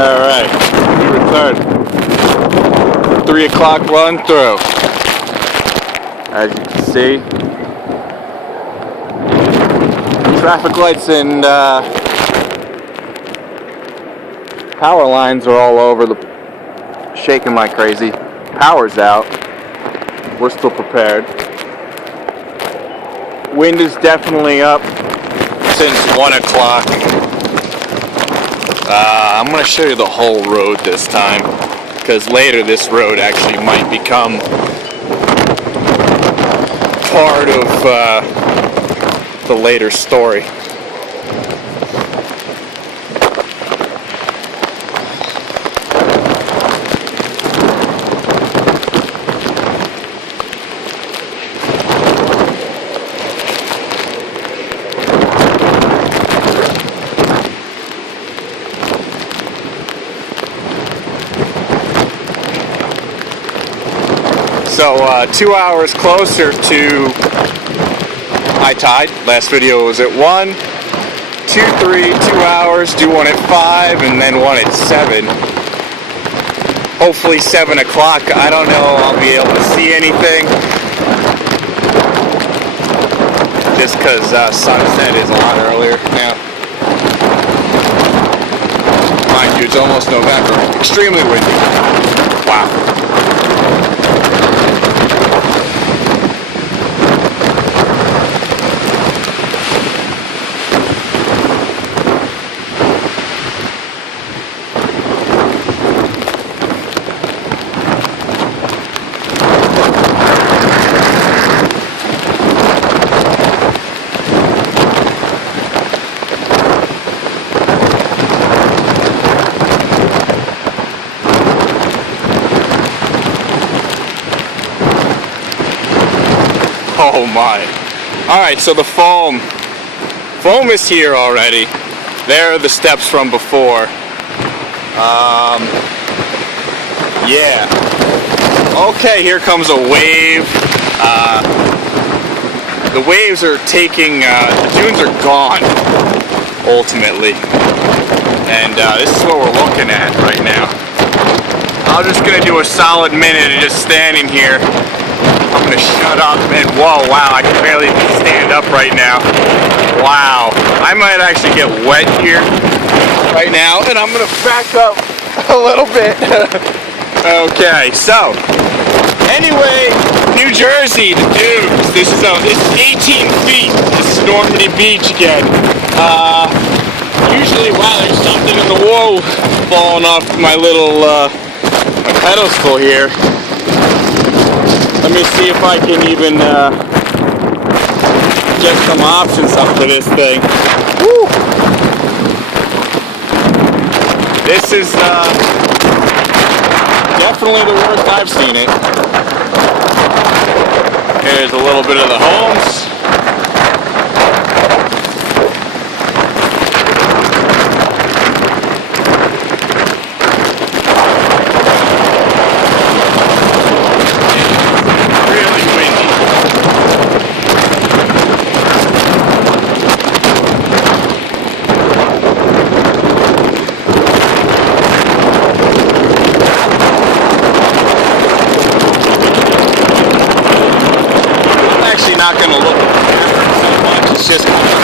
Alright, return. 3 o'clock run through. As you can see, traffic lights and power lines are all over the shaking like crazy. Power's out. We're still prepared. Wind is definitely up since 1 o'clock. I'm going to show you the whole road this time, because later this road actually might become part of the later story. So 2 hours closer to high tide. Last video was at 1, 2, 3, 2 hours. Do one at 5 and then one at 7. Hopefully 7 o'clock. I don't know. I'll be able to see anything. Just because sunset is a lot earlier now. Mind you, it's almost November. Extremely windy. Wow. Oh my. Alright, so the foam is here already. There are the steps from before. Yeah. Okay, here comes a wave. The waves are taking, the dunes are gone, ultimately. And this is what we're looking at right now. I'm just going to do a solid minute of just standing here. I'm going to shut up and whoa, wow, I can barely stand up right now. Wow, I might actually get wet here right now, and I'm going to back up a little bit. Okay, so, anyway, New Jersey, the dunes. This is 18 feet. This is Normandy Beach again. Usually, wow, there's something in the wall falling off my little my pedestal here. Let me see if I can even get some options up to this thing. Woo! This is definitely the worst I've seen it. Here's a little bit of the homes. Not going to look at the camera so much, it's just kind of